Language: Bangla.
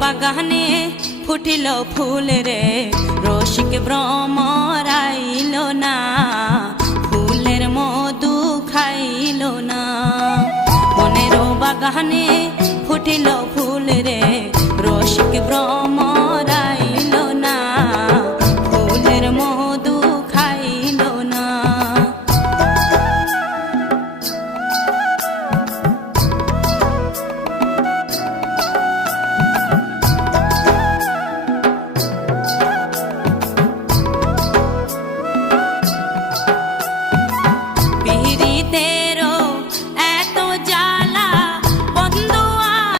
বাগানে ফুটিল ফুল রে, রসিক ভ্রমর আইল না, ফুলের মধু খাইল না। মনের বাগানে ফুটিল ফুল রে,